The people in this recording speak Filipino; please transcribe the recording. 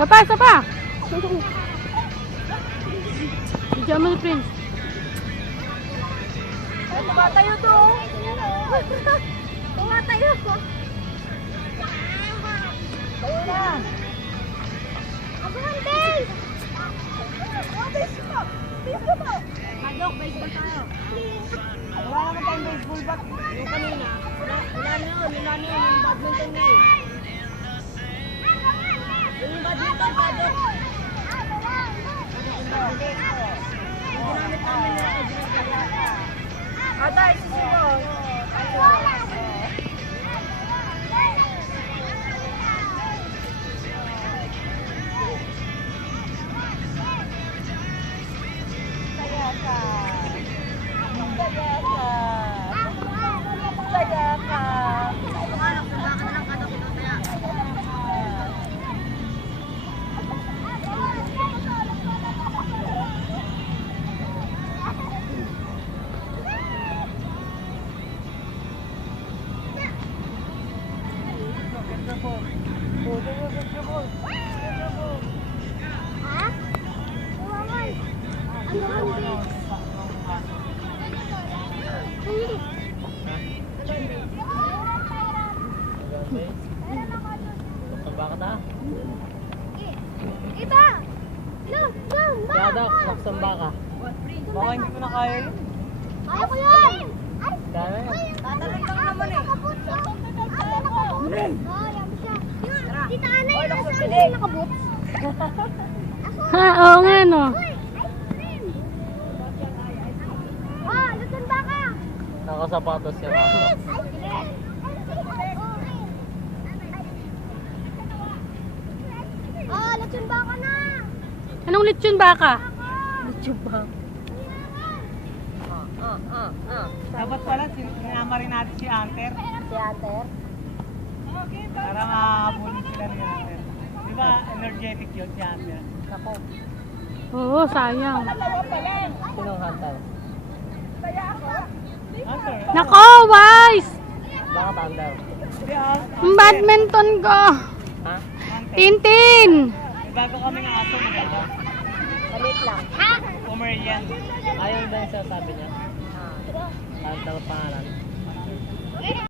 Isa pa! Bigyan mo ni Prince. Tumatayo to. Tumatayo ko. Tayo na. Abuhan, Dave! Base mo! Base mo! Madok, baseball tayo. Wala naman tayong baseball bat. Yung kanina, wala na yun, yung badminton na yun. Yung badminton, Madok. Ginamit namin na Ata, isisigaw. Iba! Dadok, magsamba ka. Baka hindi ko na kaya yun. Kaya ko yan! Dami. Tatarin lang naman eh. Tita Ana yun nasa akin nakaboots. Ha, oo nga no. Lutan ba ka? Nakasapatos yung ako. Lutan ba ka na? Anong lechon baka? Dapat pala, sinama rin natin si Anter. Si Ater? Para makahabulin sila ni Anter. Di ba, energetic yun si Anter? Ako. Oo, sayang. Sinong hunter? Anter? Nako, wise! Baka thunder. Hindi ah. Ang badminton ko. Ha? Anter. Tintin! May bago kaming aso ni Gala. Malit lang. Ha? Pomerian. Ayaw din siya sabi niya. Thunder pangalan.